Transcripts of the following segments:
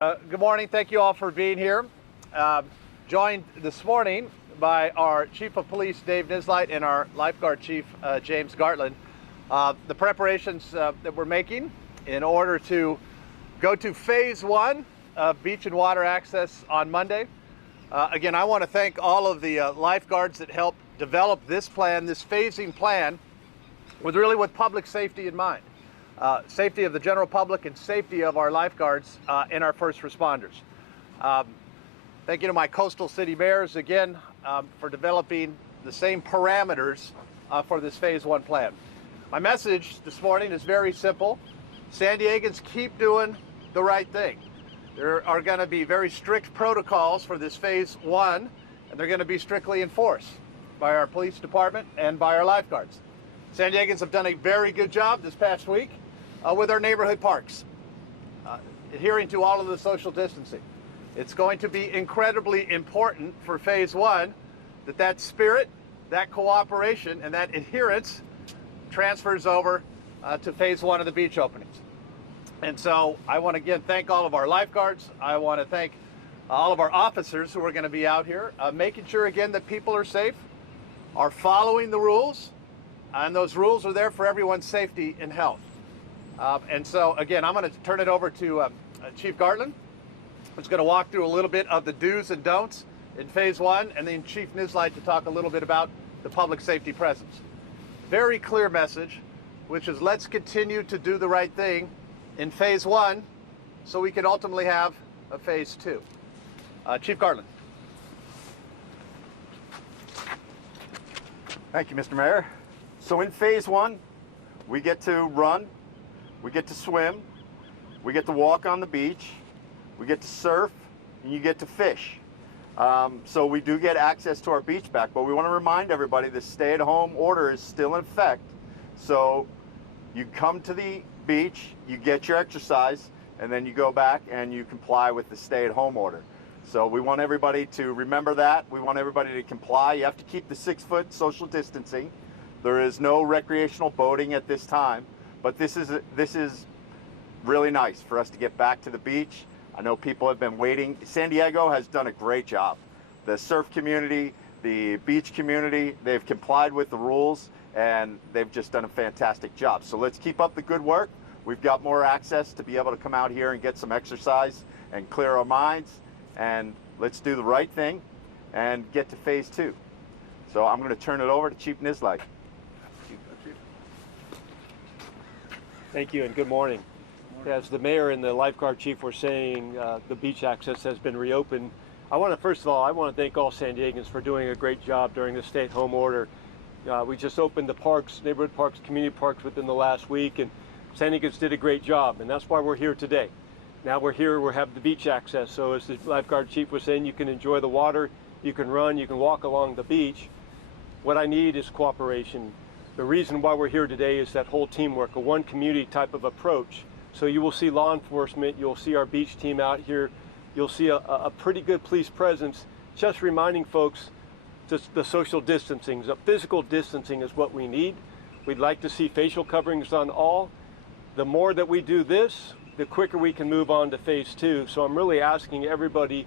Good morning. Thank you all for being here. Joined this morning by our Chief of Police, Dave Nislight, and our Lifeguard Chief, James Gartland. The preparations that we're making in order to go to Phase 1 of beach and water access on Monday. Again, I want to thank all of the lifeguards that helped develop this plan, this phasing plan, with public safety in mind. Safety of the general public and safety of our lifeguards and our first responders. Thank you to my coastal city mayors again for developing the same parameters for this Phase 1 plan. My message this morning is very simple. San Diegans, keep doing the right thing. There are going to be very strict protocols for this Phase 1, and they're going to be strictly enforced by our police department and by our lifeguards. San Diegans have done a very good job this past week with our neighborhood parks, adhering to all of the social distancing. It's going to be incredibly important for Phase 1 that spirit, that cooperation, and that adherence transfers over to Phase 1 of the beach openings. And so I want to again thank all of our lifeguards. I want to thank all of our officers who are going to be out here, making sure again that people are safe, are following the rules, and those rules are there for everyone's safety and health. And so, again, I'm going to turn it over to Chief Gartland, who's going to walk through a little bit of the do's and don'ts in Phase 1, and then Chief Nislight to talk a little bit about the public safety presence. Very clear message, which is let's continue to do the right thing in Phase 1 so we can ultimately have a Phase 2. Chief Gartland. Thank you, Mr. Mayor. So in Phase 1, we get to run, we get to swim, we get to walk on the beach, we get to surf, and you get to fish. So we do get access to our beach back, but we want to remind everybody the stay-at-home order is still in effect. So you come to the beach, you get your exercise, and then you go back and you comply with the stay-at-home order. So we want everybody to remember that. We want everybody to comply. You have to keep the 6-foot social distancing. There is no recreational boating at this time, but this is really nice for us to get back to the beach. I know people have been waiting. San Diego has done a great job. The surf community, the beach community, they've complied with the rules, and they've just done a fantastic job. So let's keep up the good work. We've got more access to be able to come out here and get some exercise and clear our minds, and let's do the right thing and get to Phase 2. So I'm going to turn it over to Chief Nislight. Thank you and good morning. As the mayor and the lifeguard chief were saying, the beach access has been reopened. First of all, I want to thank all San Diegans for doing a great job during the stay-at-home order. We just opened the parks, neighborhood parks, community parks within the last week, and San Diegans did a great job, and that's why we're here today. Now we're here, we have the beach access, so as the lifeguard chief was saying, you can enjoy the water, you can run, you can walk along the beach. What I need is cooperation. The reason why we're here today is that whole teamwork, a one community type of approach. So you will see law enforcement, you'll see our beach team out here, you'll see a pretty good police presence, just reminding folks just the social distancing. The physical distancing is what we need. We'd like to see facial coverings on all. The more that we do this, the quicker we can move on to Phase 2. So I'm really asking everybody,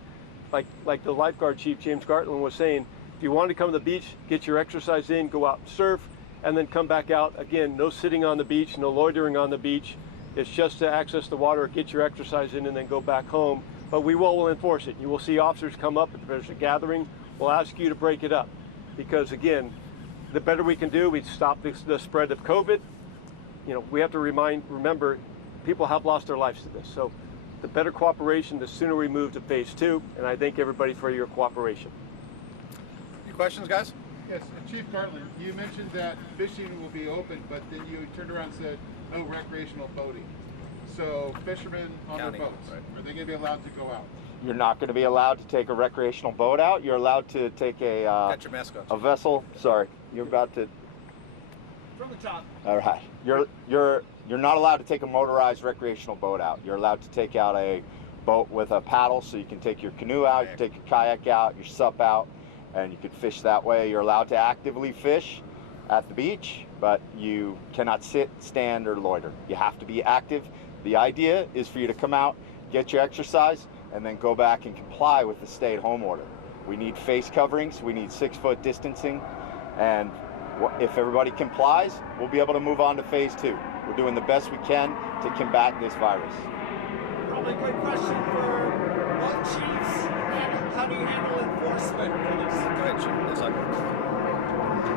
like the lifeguard chief, James Gartland, was saying, if you want to come to the beach, get your exercise in, go out and surf, and then come back out. Again, no sitting on the beach, no loitering on the beach. It's just to access the water, get your exercise in, and then go back home. But we will enforce it. You will see officers come up if there's a gathering. We'll ask you to break it up. Because again, the better we can do, we stop the spread of COVID. You know, we have to remember, people have lost their lives to this. So the better cooperation, the sooner we move to Phase 2. And I thank everybody for your cooperation. Any questions, guys? Yes, Chief Gartland, you mentioned that fishing will be open, but then you turned around and said no recreational boating. So fishermen on their boats, are they going to be allowed to go out? You're not going to be allowed to take a recreational boat out. You're allowed to take Got your mask on. a vessel. Sorry, you're about to. From the top. All right, you're not allowed to take a motorized recreational boat out. You're allowed to take out a boat with a paddle, so you can take your canoe out, you can take your kayak out, your sup out, and you can fish that way. You're allowed to actively fish at the beach, but you cannot sit, stand, or loiter. You have to be active. The idea is for you to come out get your exercise, and then go back and comply with the stay-at-home order. We need face coverings, we need 6-foot distancing, and if everybody complies, we'll be able to move on to phase 2. We're doing the best we can to combat this virus. Probably a great question for both chiefs. How do you handle enforcement for this? Go ahead, Chief.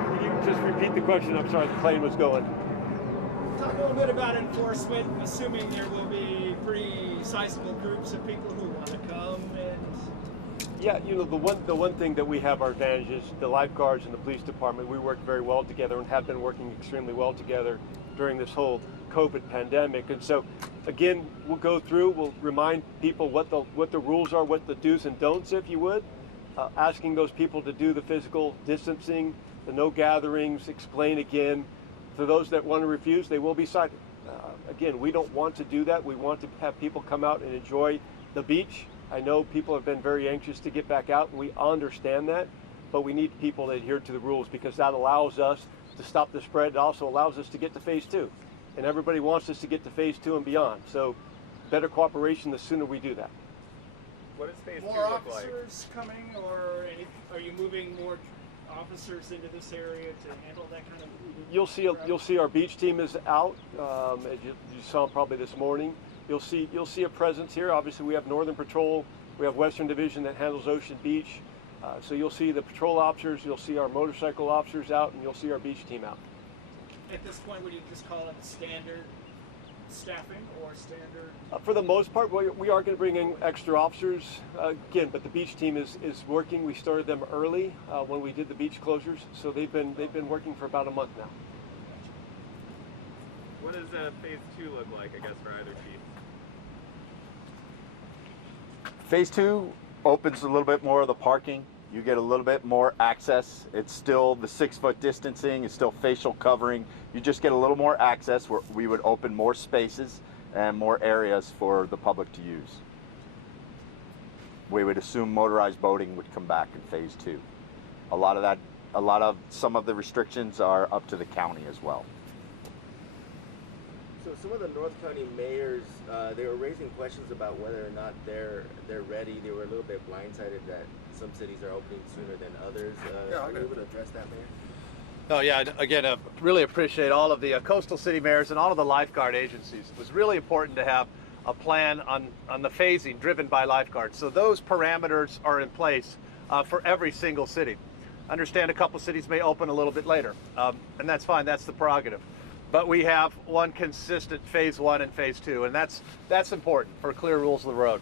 Can you just repeat the question? I'm sorry, the plane was going. Talk a little bit about enforcement, assuming there will be pretty sizable groups of people who want to come. And Yeah, you know, the one thing that we have our advantage is the lifeguards and the police department. We work very well together and have been working extremely well together during this whole COVID pandemic. And so, again, we'll go through. We'll remind people what the rules are, what the do's and don'ts, if you would. Asking those people to do the physical distancing, the no gatherings. Explain again. For those that want to refuse, they will be cited. Again, we don't want to do that. We want to have people come out and enjoy the beach. I know people have been very anxious to get back out, and we understand that, but we need people to adhere to the rules because that allows us to stop the spread. It also allows us to get to phase 2, and everybody wants us to get to phase 2 and beyond. So better cooperation, the sooner we do that. What does phase 2 more look like? officers coming, or are you moving more officers into this area to handle that kind of? You'll see our beach team is out. As you saw probably this morning. You'll see a presence here. Obviously, we have Northern Patrol, we have Western Division that handles Ocean Beach. So you'll see the patrol officers, you'll see our motorcycle officers out, and you'll see our beach team out. At this point, would you just call it standard staffing or standard? For the most part, we are going to bring in extra officers again, but the beach team is working. We started them early when we did the beach closures, so they've been working for about a month now. What does phase 2 look like, I guess, for either chief? Phase 2 opens a little bit more of the parking. You get a little bit more access. It's still the 6-foot distancing, it's still facial covering. You just get a little more access where we would open more spaces and more areas for the public to use. We would assume motorized boating would come back in phase 2. Some of the restrictions are up to the county as well. So some of the North County mayors, they were raising questions about whether or not they're ready. They were a little bit blindsided that some cities are opening sooner than others. Are you able to address that, Mayor? Oh yeah, again, really appreciate all of the coastal city mayors and all of the lifeguard agencies. It was really important to have a plan on the phasing driven by lifeguards. So those parameters are in place for every single city. Understand a couple cities may open a little bit later, and that's fine, that's the prerogative. But we have one consistent phase 1 and phase 2, and that's important for clear rules of the road.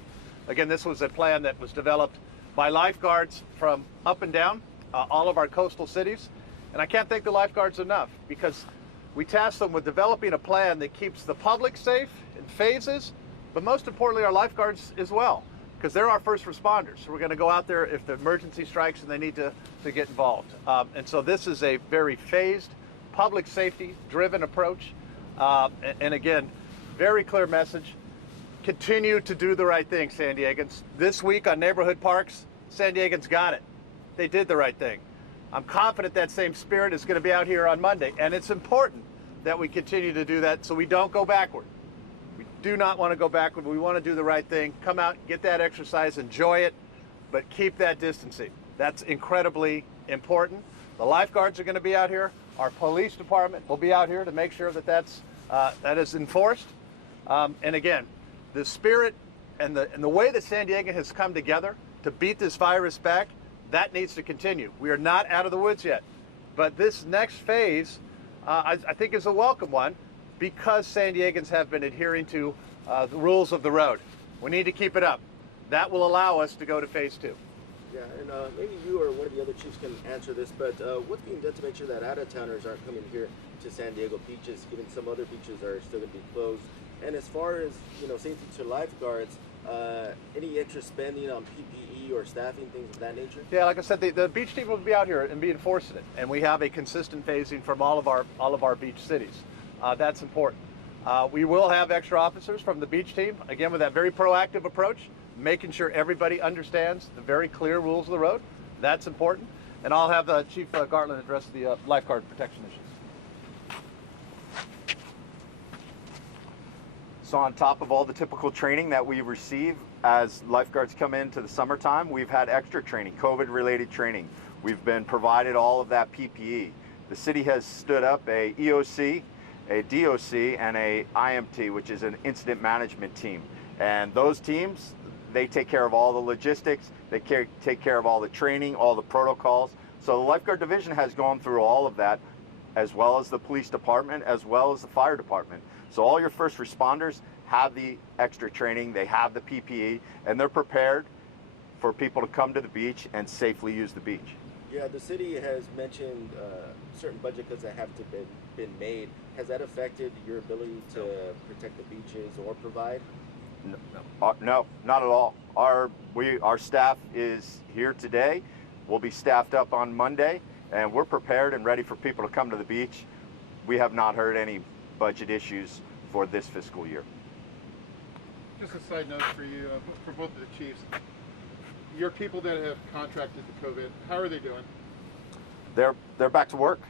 Again, this was a plan that was developed by lifeguards from up and down all of our coastal cities. And I can't thank the lifeguards enough because we tasked them with developing a plan that keeps the public safe in phases, but most importantly, our lifeguards as well, because they're our first responders. So we're going to go out there if the emergency strikes and they need to get involved. And so this is a very phased, public safety driven approach. And again, very clear message. Continue to do the right thing, San Diegans. This week on Neighborhood Parks, San Diegans got it. They did the right thing. I'm confident that same spirit is going to be out here on Monday. And it's important that we continue to do that so we don't go backward. We do not want to go backward. We want to do the right thing. Come out, get that exercise, enjoy it, but keep that distancing. That's incredibly important. The lifeguards are going to be out here. Our police department will be out here to make sure that that is enforced. And again, the spirit and the way that San Diego has come together to beat this virus back, that needs to continue. We are not out of the woods yet. But this next phase, I think is a welcome one because San Diegans have been adhering to the rules of the road. We need to keep it up. That will allow us to go to phase 2. Yeah, and maybe you or one of the other chiefs can answer this, but what's being done to make sure that out-of-towners aren't coming here to San Diego beaches, given some other beaches are still going to be closed? And as far as, safety to lifeguards, any extra spending on PPE or staffing, things of that nature? Yeah, like I said, the beach team will be out here and be enforcing it, and we have a consistent phasing from all of our beach cities. That's important. We will have extra officers from the beach team, again with that very proactive approach, making sure everybody understands the very clear rules of the road. That's important. And I'll have Chief Gartland address the lifeguard protection issues. So on top of all the typical training that we receive as lifeguards come into the summertime, we've had extra training, COVID-related training. We've been provided all of that PPE. The city has stood up a EOC, a DOC, and a IMT, which is an incident management team. And those teams, they take care of all the logistics, they take care of all the training, all the protocols. So the lifeguard division has gone through all of that, as well as the police department, as well as the fire department. So all your first responders have the extra training, they have the PPE, and they're prepared for people to come to the beach and safely use the beach. Yeah, the city has mentioned certain budget cuts that have to been made. Has that affected your ability to protect the beaches or provide? No, not at all. Our staff is here today. We'll be staffed up on Monday, and we're prepared and ready for people to come to the beach. We have not heard any budget issues for this fiscal year. Just a side note for you, for both of the chiefs. Your people that have contracted the COVID, how are they doing? They're back to work.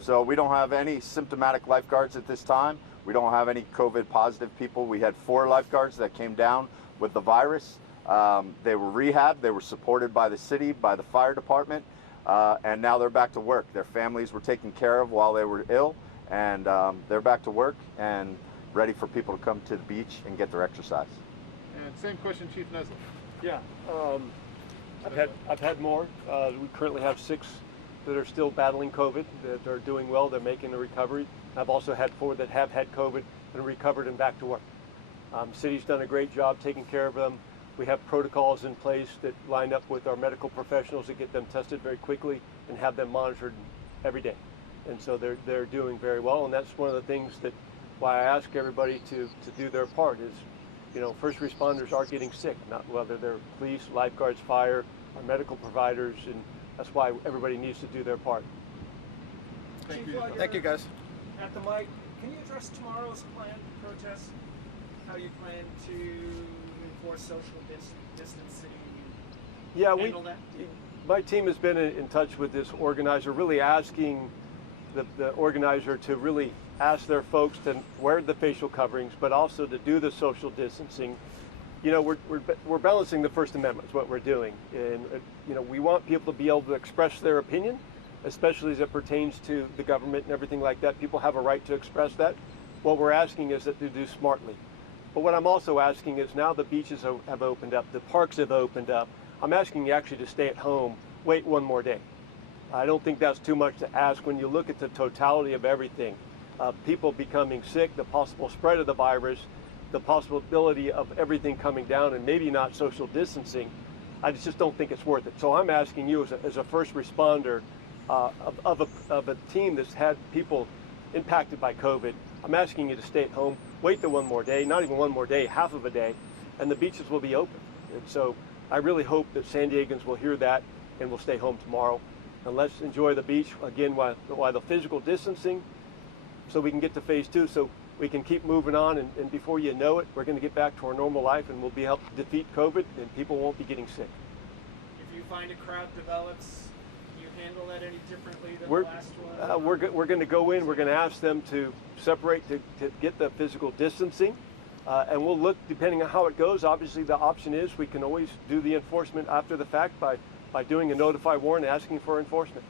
So we don't have any symptomatic lifeguards at this time. We don't have any COVID positive people. We had 4 lifeguards that came down with the virus. They were rehabbed. They were supported by the city, by the fire department, and now they're back to work. Their families were taken care of while they were ill, and they're back to work and ready for people to come to the beach and get their exercise. And same question, Chief Nestle. Yeah, I've had more. We currently have 6 that are still battling COVID, that are doing well. They're making a recovery. I've also had 4 that have had COVID and recovered and back to work. City's done a great job taking care of them. We have protocols in place that line up with our medical professionals to get them tested very quickly and have them monitored every day. And so they're doing very well, and that's one of the things that why I ask everybody to do their part is, you know, first responders are getting sick, not whether they're police, lifeguards, fire, our medical providers, and that's why everybody needs to do their part. Thank Chief, you. while Thank you, you're guys. At the mic, can you address tomorrow's planned protest? How you plan to enforce social distancing? Yeah, handle that? my team has been in touch with this organizer, really asking the organizer to really ask their folks to wear the facial coverings, but also to do the social distancing. You know, we're balancing the First Amendment is what we're doing, and you know, we want people to be able to express their opinion, especially as it pertains to the government and everything like that. People have a right to express that. What we're asking is that they do smartly. But what I'm also asking is, now the beaches have opened up, the parks have opened up, I'm asking you actually to stay at home, wait one more day. I don't think that's too much to ask when you look at the totality of everything. People becoming sick, the possible spread of the virus, the possibility of everything coming down and maybe not social distancing. I just don't think it's worth it. So I'm asking you as a first responder of a team that's had people impacted by COVID, I'm asking you to stay at home, wait the one more day, not even one more day, half of a day, and the beaches will be open. And so I really hope that San Diegans will hear that and will stay home tomorrow. And let's enjoy the beach again while the physical distancing, so we can get to phase 2, so we can keep moving on, and before you know it, we're going to get back to our normal life, and we'll be able to defeat COVID, and people won't be getting sick. If you find a crowd develops, do you handle that any differently than the last one? We're going to go in, we're going to ask them to separate to get the physical distancing, and we'll look, depending on how it goes. Obviously, the option is we can always do the enforcement after the fact by doing a notify warrant and asking for enforcement.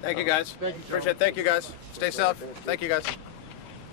Thank you, guys. Thank you, Appreciate it. Thank you, guys. Stay safe. Thank you, guys.